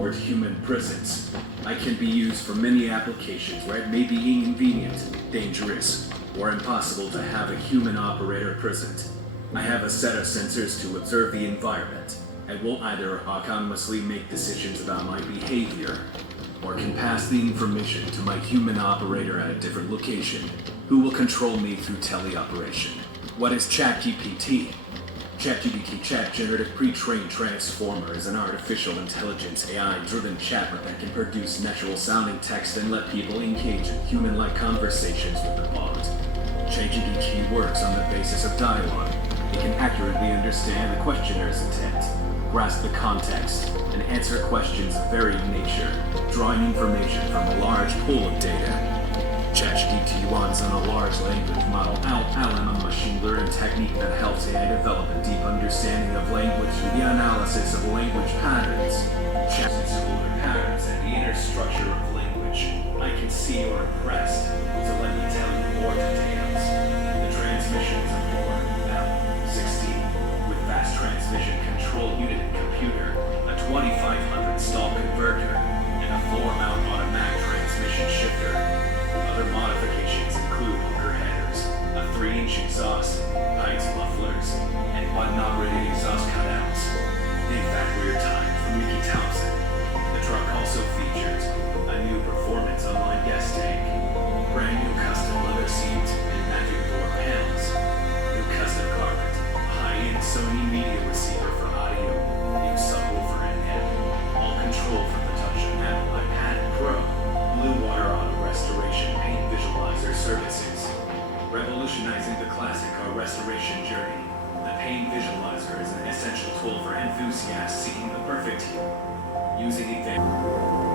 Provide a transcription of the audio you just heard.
onboard human prisons. I can be used for many applications where it may be inconvenient, dangerous, or impossible to have a human operator present. I have a set of sensors to observe the environment. I will either autonomously make decisions about my behavior, or can pass the information to my human operator at a different location, who will control me through teleoperation. What is ChatGPT? ChatGPT, Chat Generative Pre-trained Transformer, is an artificial intelligence AI-driven chatbot that can produce natural-sounding text and let people engage in human-like conversations with the bot. ChatGPT works on the basis of dialogue. It can accurately understand the questioner's intent, grasp the context, and answer questions of varied nature, drawing information from a large pool of data. ChatGPT runs on a large language model, LLM, a machine learning technique that helps AI develop a deep understanding of language through the analysis of language patterns. Chat's patterns and the inner structure of language. I can see or impressed, so let me tell you more details. The transmission is a 4L16 with fast transmission control unit and computer, a 2500 stall converter, and a floor-mount automatic transmission shifter. Other modifications include motor headers, a 3-inch exhaust, pipes, mufflers, and button-operated exhaust cutouts. In fact, rear tire from Mickey Thompson. The truck also features a new performance online gas tank, brand new custom leather seats and magic door panels, new custom carpet, a high-end Sony media receiver for audio, new subwoofer and amp, all controlled from the touch of Apple iPad Pro. Bluewater Auto Restoration Paint Visualizer Services. Revolutionizing the classic car restoration journey, the Paint Visualizer is an essential tool for enthusiasts seeking the perfect hue. Using advanced